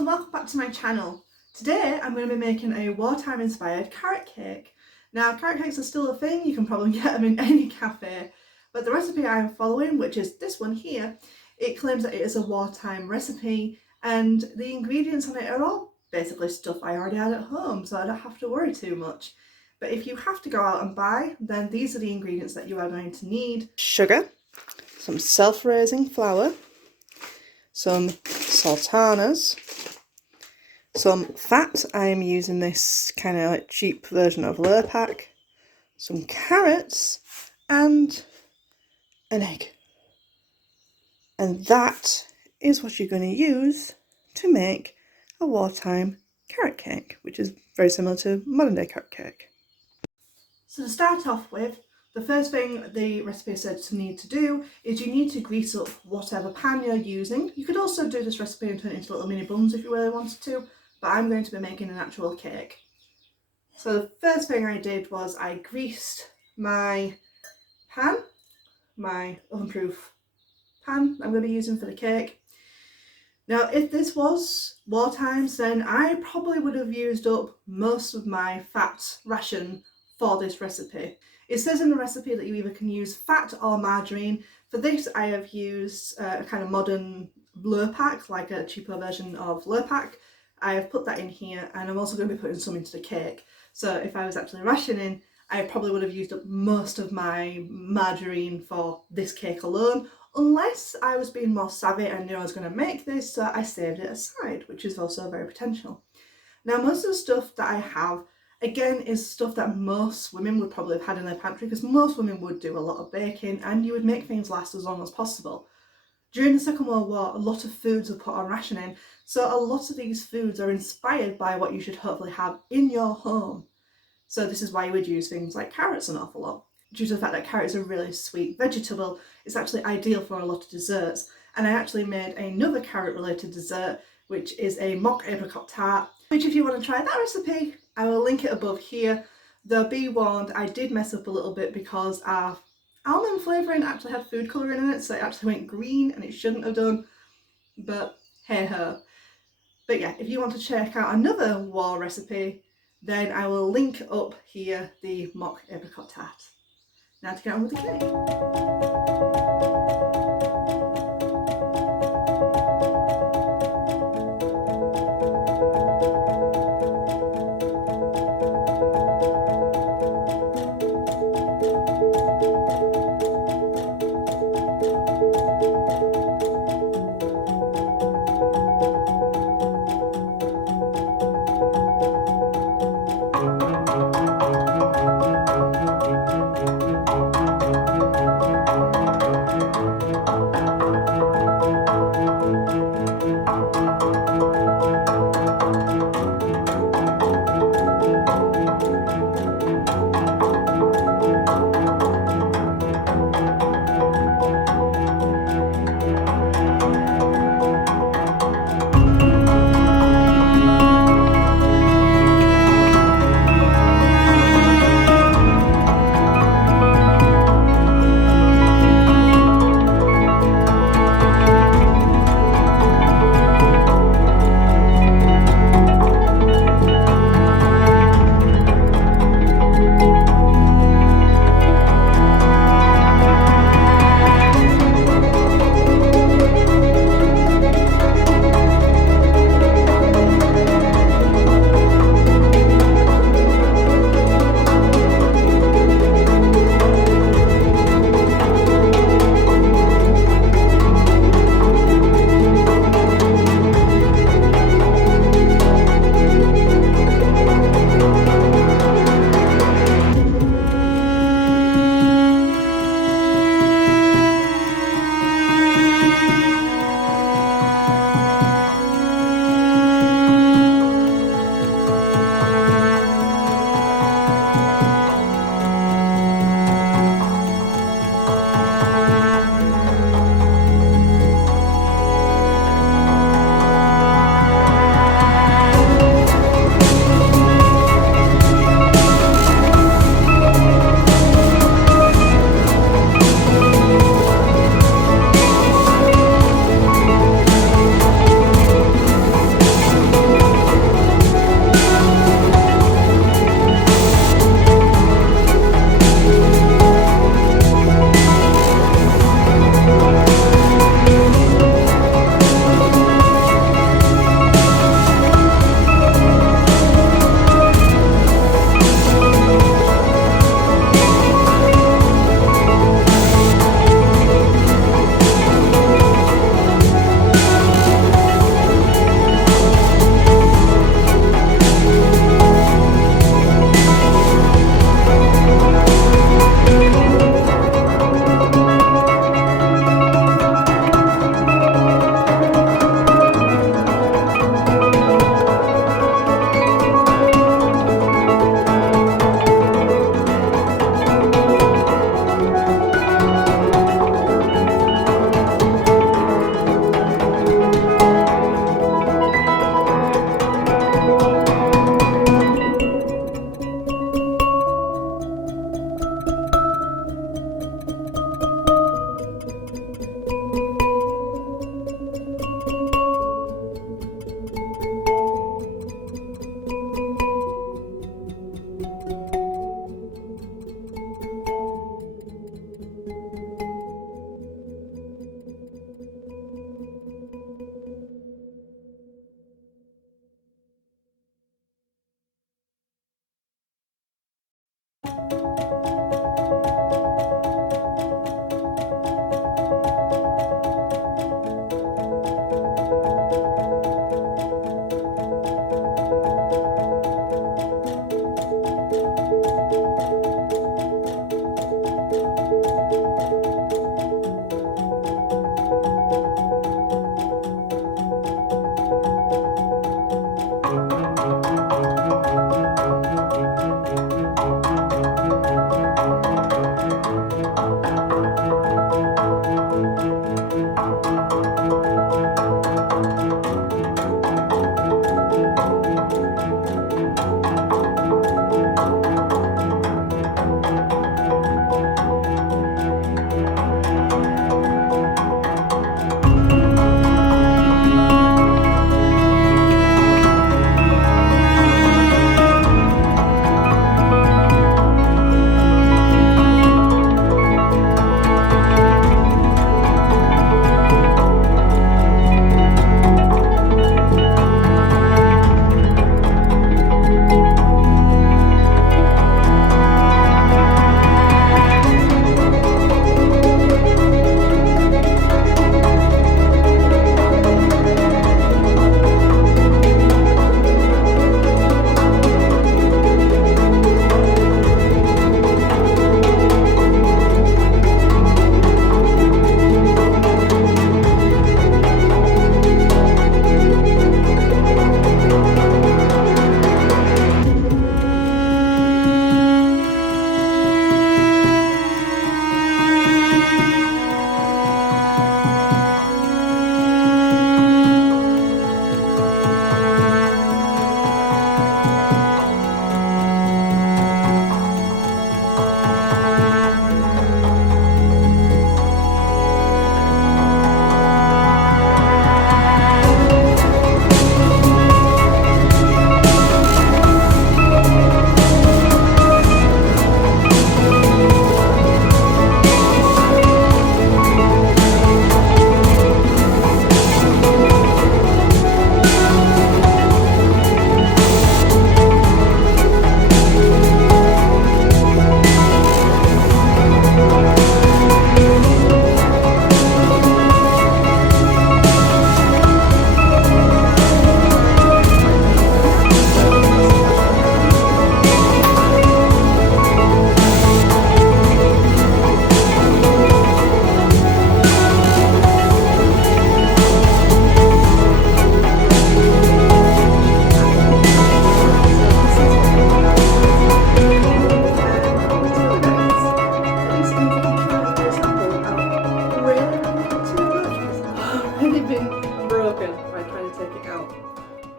and welcome back to my channel. Today I'm going to be making a wartime inspired carrot cake. Now carrot cakes are still a thing, you can probably get them in any cafe, but the recipe I'm following, which is this one here, it claims that it is a wartime recipe and the ingredients on it are all basically stuff I already had at home, so I don't have to worry too much. But if you have to go out and buy, then these are the ingredients that you are going to need. Sugar, some self-raising flour, some sultanas, some fat. I am using this kind of like cheap version of Lurpak, some carrots, and an egg. And that is what you're going to use to make a wartime carrot cake, which is very similar to modern day carrot cake. So to start off with, the first thing the recipe said to need to do is you need to grease up whatever pan you're using. You could also do this recipe and turn it into little mini buns if you really wanted to, but I'm going to be making an actual cake. So the first thing I did was I greased my pan, my oven-proof pan I'm going to be using for the cake. Now if this was war times, then I probably would have used up most of my fat ration for this recipe. It says in the recipe that you either can use fat or margarine. For this I have used a kind of modern Lurpak, like a cheaper version of Lurpak. I have put that in here and I'm also going to be putting some into the cake. So if I was actually rationing, I probably would have used up most of my margarine for this cake alone, unless I was being more savvy and knew I was going to make this, so I saved it aside, which is also very potential. Now most of the stuff that I have, again, is stuff that most women would probably have had in their pantry, because most women would do a lot of baking and you would make things last as long as possible. During the Second World War, a lot of foods were put on rationing, so a lot of these foods are inspired by what you should hopefully have in your home. So this is why you would use things like carrots an awful lot. Due to the fact that carrots are a really sweet vegetable, it's actually ideal for a lot of desserts. And I actually made another carrot related dessert, which is a mock apricot tart, which if you want to try that recipe, I will link it above here. Though be warned, I did mess up a little bit because our almond flavouring actually had food colouring in it, so it actually went green and it shouldn't have done, but hey ho. But yeah, if you want to check out another war recipe, then I will link up here the mock apricot tart. Now to get on with the cake.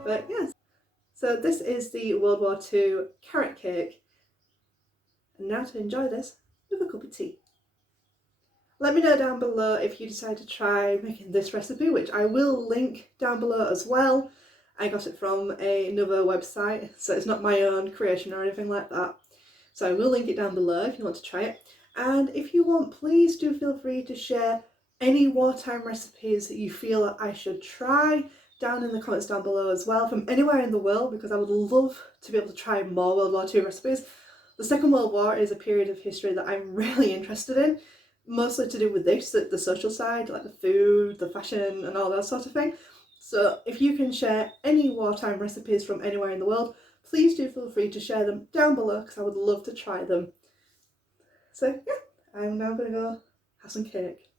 But yes, so this is the World War II carrot cake. And now to enjoy this with a cup of tea. Let me know down below if you decide to try making this recipe, which I will link down below as well. I got it from another website, so it's not my own creation or anything like that. So I will link it down below if you want to try it. And if you want, please do feel free to share any wartime recipes that you feel that I should try down in the comments down below as well, from anywhere in the world, because I would love to be able to try more World War II recipes. The Second World War is a period of history that I'm really interested in, mostly to do with this, the social side, like the food, the fashion and all that sort of thing. So if you can share any wartime recipes from anywhere in the world, please do feel free to share them down below because I would love to try them. So yeah, I'm now going to go have some cake.